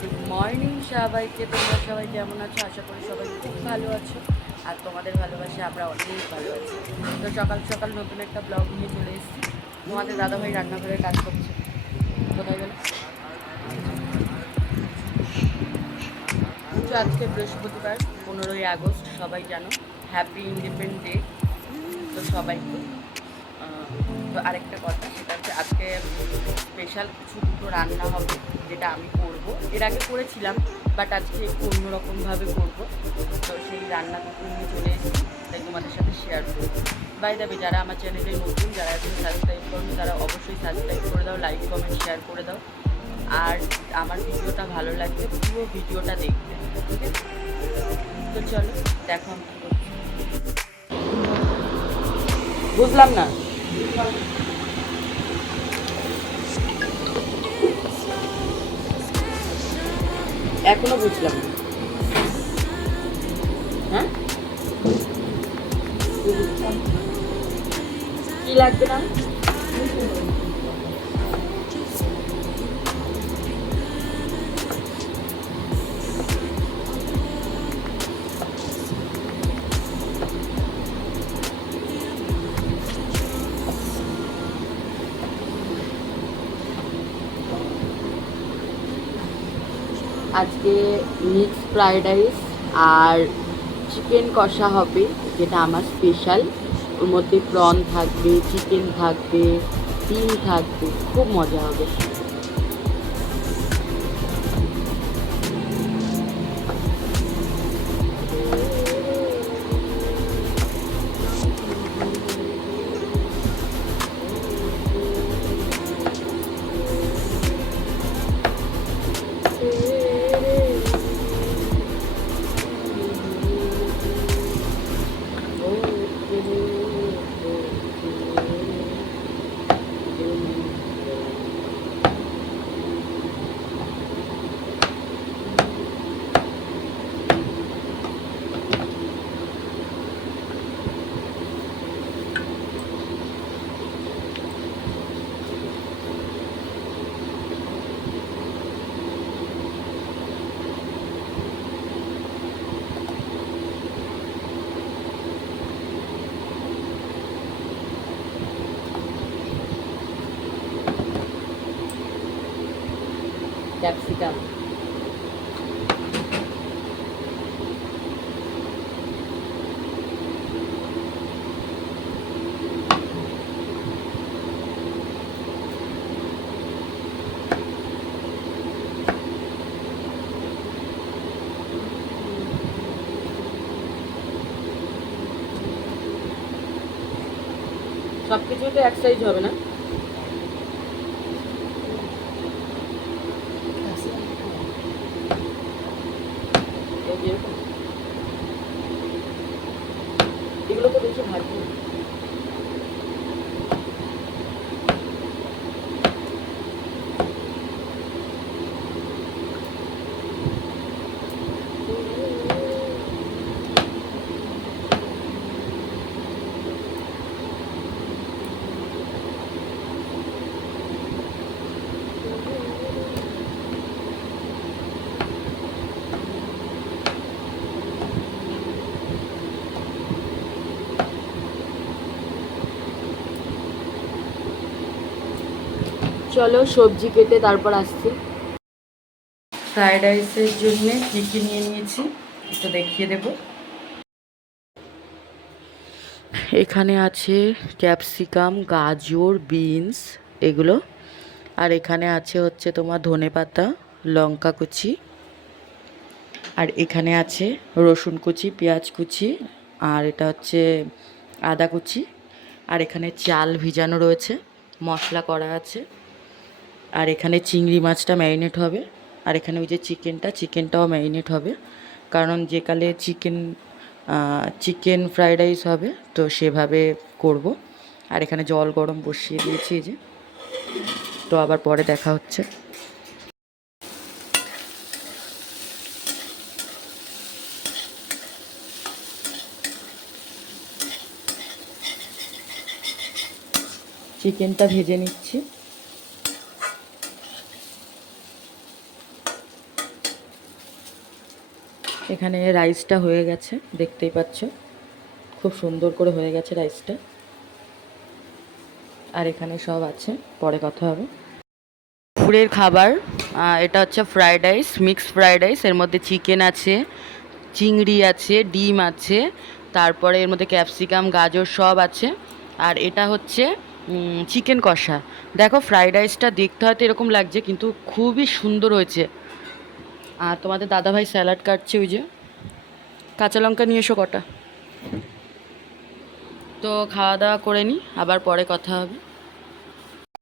Good morning সবাইকে। তোমরা সবাই কেমন আছো? আশা করি সবাই খুব ভালো আছো। আর তোমাদের ভালোবাসে আমরা অনেক ভালো আছি। তো সকাল সকাল নতুন একটা ব্লগ নিয়ে চলে এসেছি। তোমাদের দাদাভাই রান্নাঘরে কাজ করছে। কোথায় গেল? তো আজকে বৃহস্পতিবার, পনেরোই আগস্ট, সবাই জানো। হ্যাপি ইন্ডিপেন্ডেন্ট ডে তো সবাইকে। তো আরেকটা কথা, সেটা হচ্ছে আজকে স্পেশাল কিছু দুটো রান্না হবে যেটা আমি করব। এর আগে করেছিলাম বাট আজকে একটু অন্যরকমভাবে করব। তো সেই রান্না দুটো নিয়ে চলে এসেছি, তাই তোমাদের সাথে শেয়ার করব। বাই দেবে যারা আমার চ্যানেলে নতুন, যারা এখন সাবস্ক্রাইব করুন, তারা অবশ্যই সাবস্ক্রাইব করে দাও লাইক কমেন্ট শেয়ার করে দাও। আর আমার ভিডিওটা ভালো লাগবে পুরো ভিডিওটা দেখবে ঠিক আছে? তো চলো, দেখো আমি বুঝলাম না। এখনও বুঝলাম হ্যাঁ? কি লাগবে না? আজকে মিক্স ফ্রায়েড রাইস আর চিকেন কষা হবে, যেটা আমার স্পেশাল। ওর মধ্যে প্রন থাকবে, চিকেন থাকবে ডিম থাকবে, খুব মজা হবে। ক্যাপসিকাম। সব কিছু তো এক সাইজ হবে না এই যে এরকম। এগুলোকে বেশি ভাজবো না। চলো সবজি কেটে তারপর আসছি। ফ্রাইড রাইসের জন্য কী কী নিয়ে নিয়েছি একটু দেখিয়ে দেব। এখানে আছে ক্যাপসিকাম গাজর বিনস এগুলো। আর এখানে আছে হচ্ছে তোমার ধনেপাতা লঙ্কা কুচি। আর এখানে আছে রসুন কুচি পেঁয়াজ কুচি আর এটা হচ্ছে আদা কুচি। আর এখানে চাল ভিজানো রয়েছে মশলা করা আছে। আর এখানে চিংড়ি মাছটা ম্যারিনেট হবে। আর এখানে ওই যে চিকেনটা, চিকেনটাও ম্যারিনেট হবে। কারণ যে কালে চিকেন চিকেন ফ্রাইড রাইস হবে, তো সেভাবে করব। আর এখানে জল গরম বসিয়ে দিয়েছি এই যে। তো আবার পরে দেখা হচ্ছে। চিকেনটা ভেজে নিচ্ছি। এখানে রাইসটা হয়ে গেছে, দেখতেই পাচ্ছ। খুব সুন্দর করে হয়ে গেছে রাইসটা। আর এখানে সব আছে, পরে কথা হবে। দুপুরের খাবার এটা হচ্ছে fried rice, mixed fried rice. এর মধ্যে চিকেন আছে, চিংড়ি আছে, ডিম আছে, তারপরে এর মধ্যে ক্যাপসিকাম, গাজর সব আছে। আর এটা হচ্ছে চিকেন কষা। দেখো ফ্রায়েড রাইসটা দেখতে হয়তো এরকম লাগছে, কিন্তু খুবই সুন্দর হয়েছে। আর তোমাদের দাদাভাই স্যালাড কাটছে ওই যে। কাঁচা লঙ্কা নিয়ে এসো কটা। তো খাওয়া দাওয়া করে নিই আবার পরে কথা হবে।